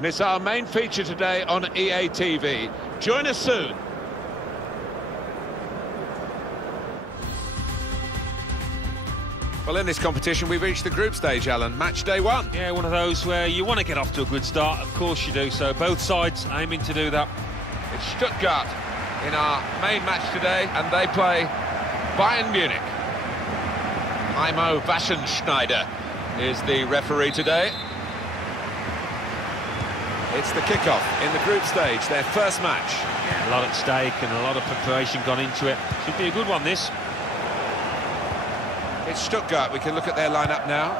and it's our main feature today on EA TV. Join us soon. Well, in this competition, we've reached the group stage, Alan. Match day one. Yeah, one of those where you want to get off to a good start. Of course you do. So both sides aiming to do that. It's Stuttgart in our main match today, and they play Bayern Munich. Heimo Waschenschneider is the referee today. It's the kickoff in the group stage, their first match. Yeah, a lot at stake and a lot of preparation gone into it. Should be a good one, this. It's Stuttgart. We can look at their lineup now.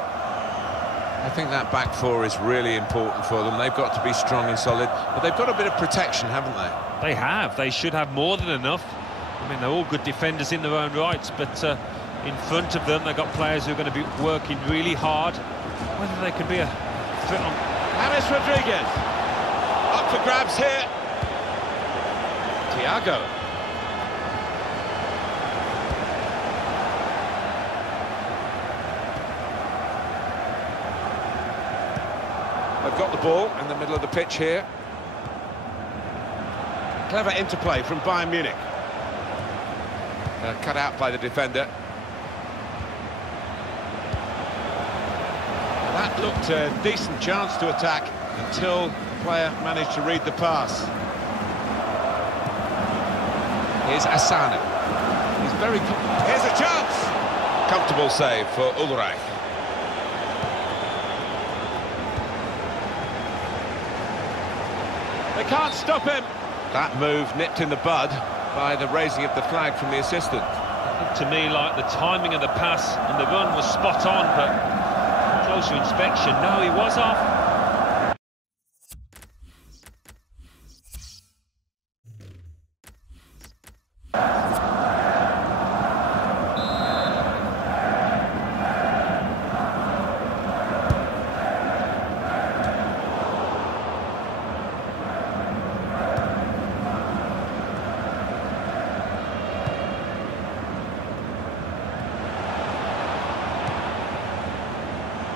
I think that back four is really important for them. They've got to be strong and solid, but they've got a bit of protection, haven't they? They have. They should have more than enough. I mean, they're all good defenders in their own rights, but in front of them, they've got players who are going to be working really hard. Whether they could be a threat on... James Rodriguez. Up for grabs here. Thiago. They've got the ball in the middle of the pitch here. Clever interplay from Bayern Munich. Cut out by the defender. That looked a decent chance to attack until the player managed to read the pass. Here's Asano. He's very... Here's a chance! Comfortable save for Ulreich. They can't stop him. That move nipped in the bud by the raising of the flag from the assistant. It looked to me like the timing of the pass and the run was spot on, but closer inspection, no, he was off.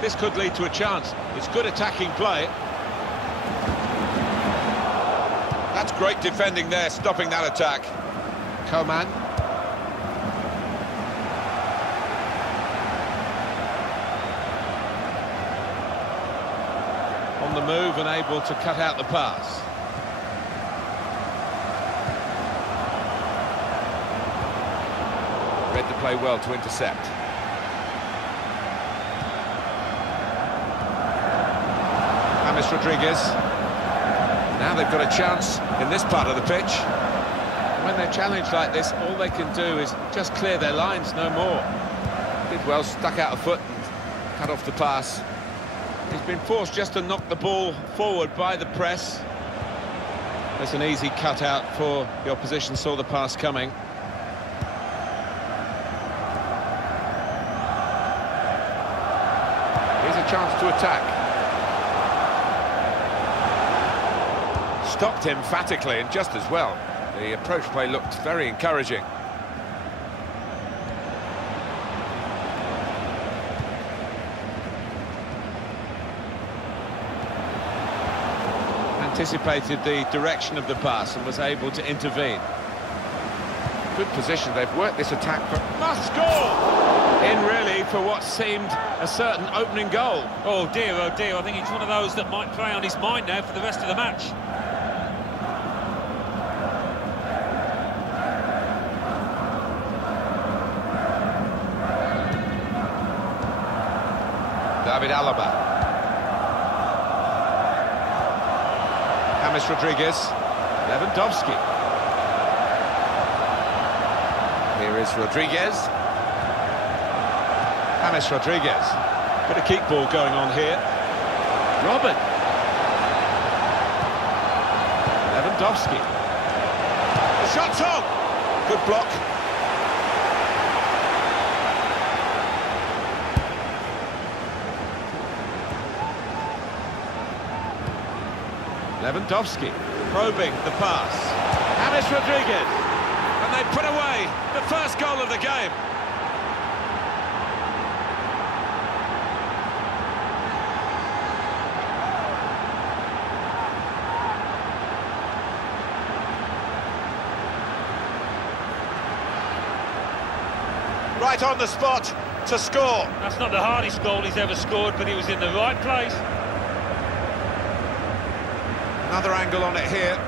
This could lead to a chance. It's good attacking play. That's great defending there, stopping that attack. Coman. On the move and able to cut out the pass. Read the play well to intercept. James Rodriguez. Now they've got a chance in this part of the pitch. When they're challenged like this, all they can do is just clear their lines, no more. Did well, stuck out a foot and cut off the pass. He's been forced just to knock the ball forward by the press. There's an easy cut out for the opposition, saw the pass coming. Here's a chance to attack. Stopped emphatically and just as well. The approach play looked very encouraging. Anticipated the direction of the pass and was able to intervene. Good position, they've worked this attack for... Must score! In really for what seemed a certain opening goal. Oh dear, I think it's one of those that might play on his mind now for the rest of the match. David Alaba. James Rodriguez. Lewandowski. Here is Rodriguez. James Rodriguez. Bit of keep ball going on here. Robin. Lewandowski. The shot's on. Good block. Lewandowski probing the pass. James Rodriguez. And they put away the first goal of the game. right on the spot to score. That's not the hardest goal he's ever scored, but he was in the right place. Another angle on it here.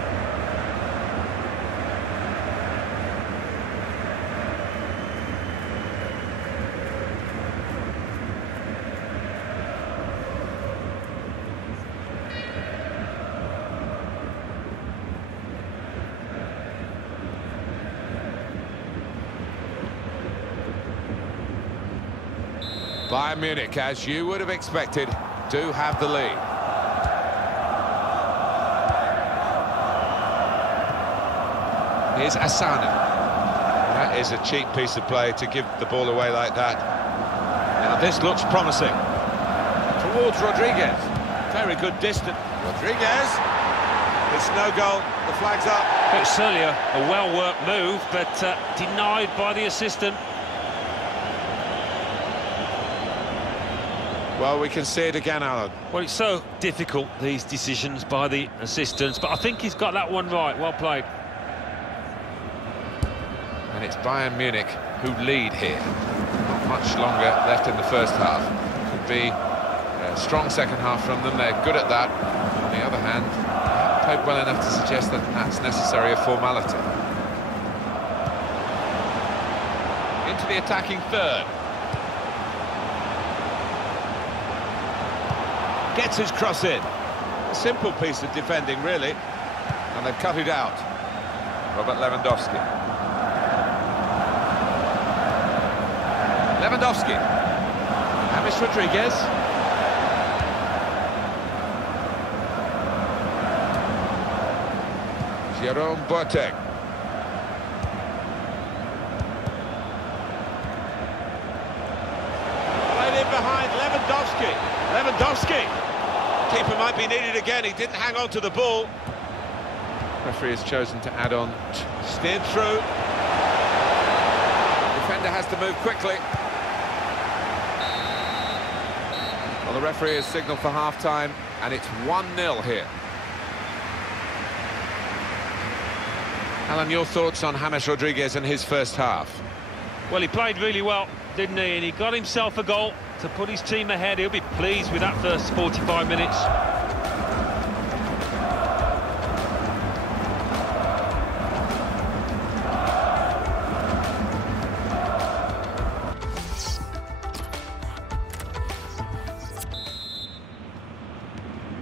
Bayern Munich, as you would have expected, do have the lead. Here's Asano. That is a cheap piece of play to give the ball away like that. Now this looks promising. Towards Rodriguez. Very good distance. Rodriguez. It's no goal. The flag's up. It's certainly a well-worked move, but denied by the assistant. Well, we can see it again, Alan. Well, it's so difficult, these decisions by the assistants, but I think he's got that one right. Well played. And it's Bayern Munich who lead here. Not much longer left in the first half. Could be a strong second half from them. They're good at that. On the other hand, played well enough to suggest that that's necessary a formality. Into the attacking third. Gets his cross in. A simple piece of defending, really. And they've cut it out. Robert Lewandowski. Lewandowski. James Rodriguez. Jerome Boateng. Played in behind Lewandowski. Lewandowski. Keeper might be needed again. He didn't hang on to the ball. Referee has chosen to add on. Steered through. Defender has to move quickly. Well, the referee has signalled for half-time, and it's 1-0 here. Alan, your thoughts on James Rodriguez and his first half? Well, he played really well, didn't he? And he got himself a goal to put his team ahead. He'll be pleased with that first 45 minutes.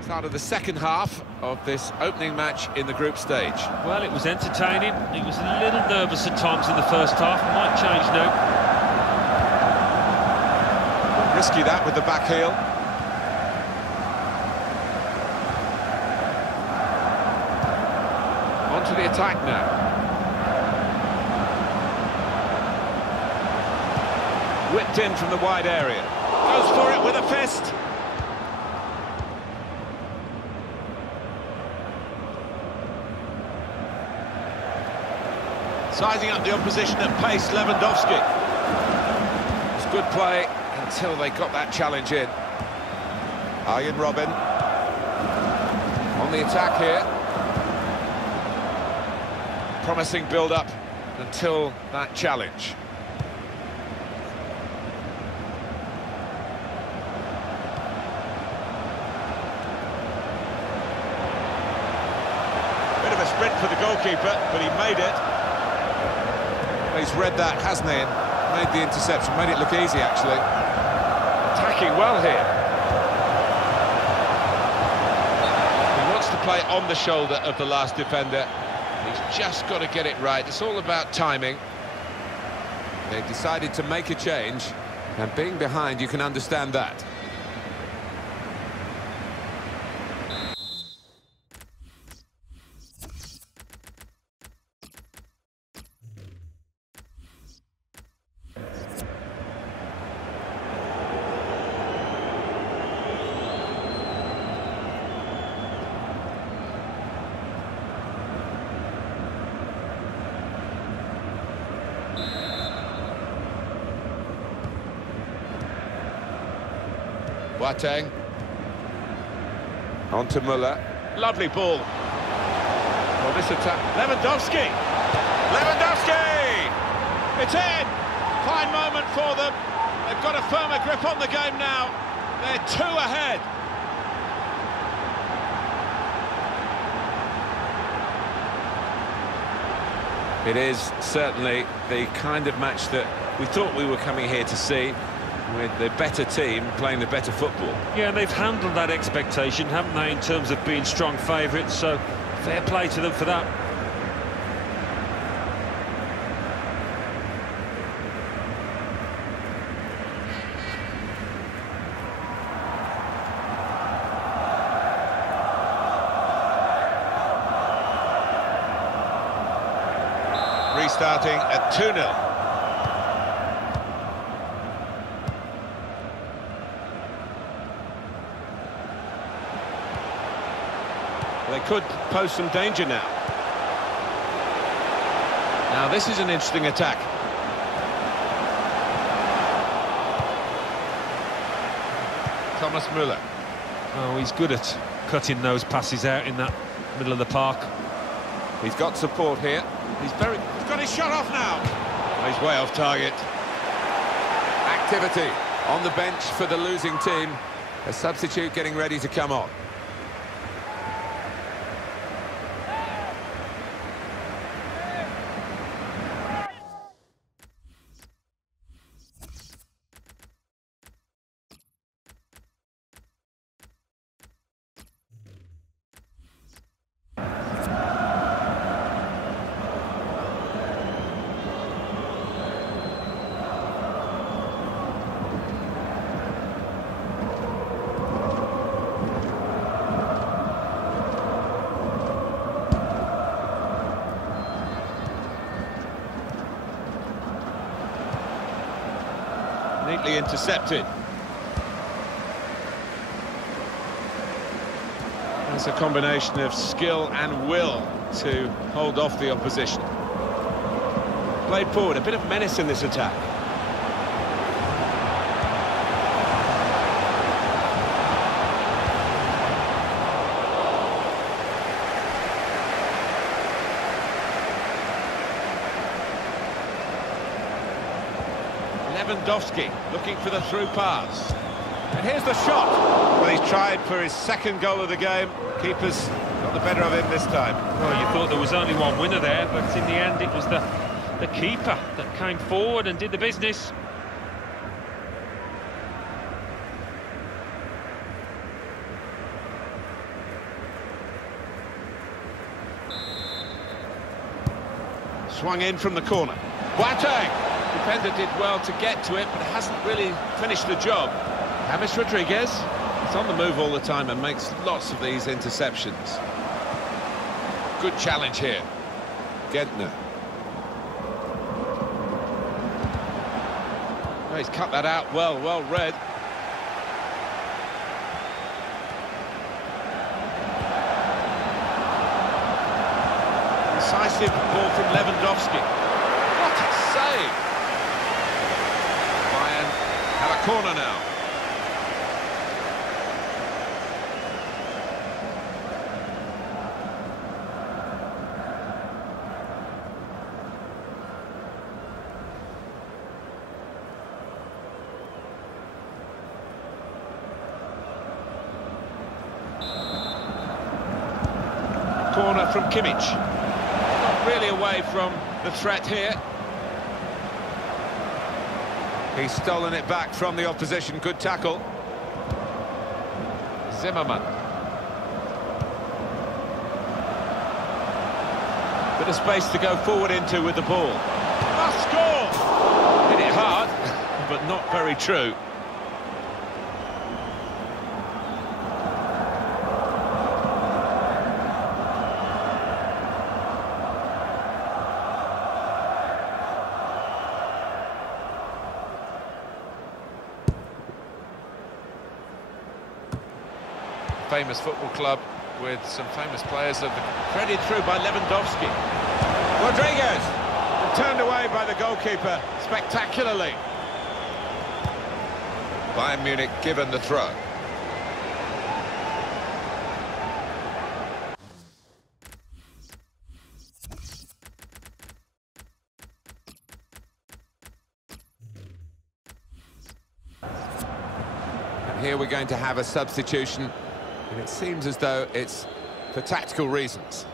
Start of the second half of this opening match in the group stage. Well, it was entertaining. He was a little nervous at times in the first half. Might change now. Risky that with the back heel. On to the attack now. Whipped in from the wide area. Goes for it with a fist. Sizing up the opposition at pace, Lewandowski. It's good play until they got that challenge in. Arjen Robben on the attack here. Promising build-up until that challenge. Bit of a sprint for the goalkeeper, but he made it. He's read that, hasn't he? And made the interception, made it look easy, actually. Attacking well here. He wants to play on the shoulder of the last defender. He's just got to get it right. It's all about timing. They've decided to make a change, and being behind, you can understand that. Boateng. On to Müller. Lovely ball. Well, this attack. Lewandowski! Lewandowski! It's in! 5 fine moment for them. They've got a firmer grip on the game now. They're 2 ahead. It is certainly the kind of match that we thought we were coming here to see, with the better team playing the better football. Yeah, and they've handled that expectation, haven't they, in terms of being strong favourites, so fair play to them for that. Restarting at 2-0. They could pose some danger now. Now this is an interesting attack. Thomas Müller. Oh, he's good at cutting those passes out in that middle of the park. He's got support here. He's got his shot off now. Oh, he's way off target. Activity on the bench for the losing team. A substitute getting ready to come on. Neatly intercepted. That's a combination of skill and will to hold off the opposition. Played forward, a bit of menace in this attack. Lewandowski looking for the through pass. And here's the shot. Well, he's tried for his second goal of the game. Keeper's got the better of him this time. Well, you thought there was only one winner there, but in the end it was the keeper that came forward and did the business. Swung in from the corner. Boateng! Defender did well to get to it, but hasn't really finished the job. James Rodriguez is on the move all the time and makes lots of these interceptions. Good challenge here. Gentner. Oh, he's cut that out well read. Decisive ball from Lewandowski. What a save! Bayern have a corner now. Corner from Kimmich. Not really away from the threat here. He's stolen it back from the opposition. Good tackle. Zimmerman. Bit of space to go forward into with the ball. Must score! Hit it hard, but not very true. Famous football club with some famous players of the threaded through by Lewandowski. Rodriguez turned away by the goalkeeper spectacularly. Bayern Munich given the throw. here we're going to have a substitution, and it seems as though it's for tactical reasons.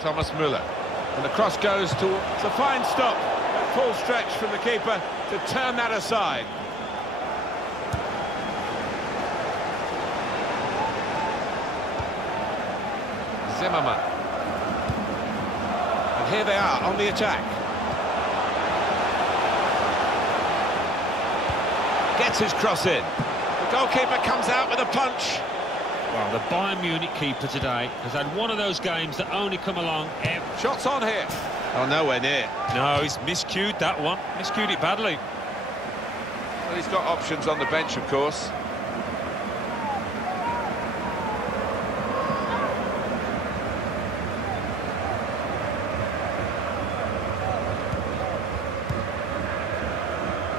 Thomas Müller, and the cross goes to... It's a fine stop, a full stretch from the keeper to turn that aside. Zimmerman. And here they are on the attack. Gets his cross in. The goalkeeper comes out with a punch. Well, the Bayern Munich keeper today has had one of those games that only come along every... Shots on here. Oh, nowhere near. No, he's miscued that one. Miscued it badly. Well, he's got options on the bench, of course.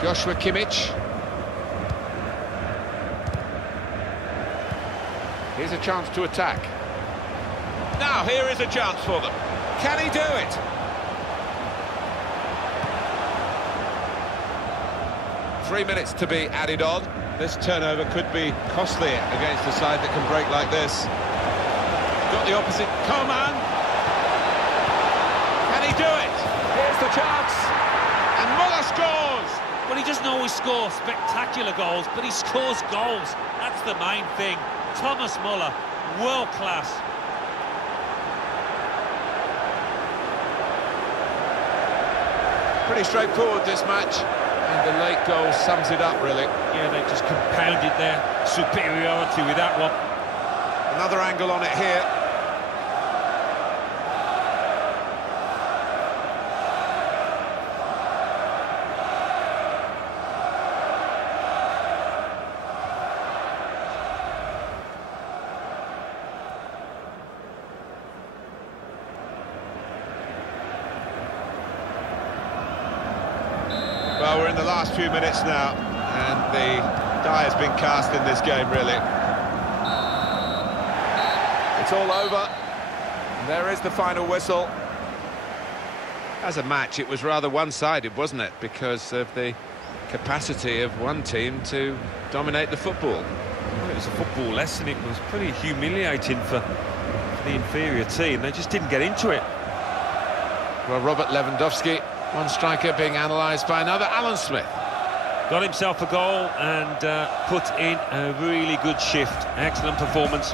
Joshua Kimmich. Here's a chance to attack. Now here is a chance for them. Can he do it? Three minutes to be added on. This turnover could be costly against a side that can break like this. Got the opposite. Coman. Can he do it? Here's the chance. And Müller scores. Well, he doesn't always score spectacular goals, but he scores goals. That's the main thing. Thomas Müller, world class. Pretty straightforward, this match, and the late goal sums it up, really. Yeah, they just compounded their superiority with that one. Another angle on it here. Well, we're in the last few minutes now, and the die has been cast in this game, really. It's all over. And there is the final whistle. As a match, it was rather one-sided, wasn't it? Because of the capacity of one team to dominate the football. Well, it was a football lesson. It was pretty humiliating for the inferior team. They just didn't get into it. Well, Robert Lewandowski, one striker being analysed by another, Alan Smith. Got himself a goal and put in a really good shift. Excellent performance.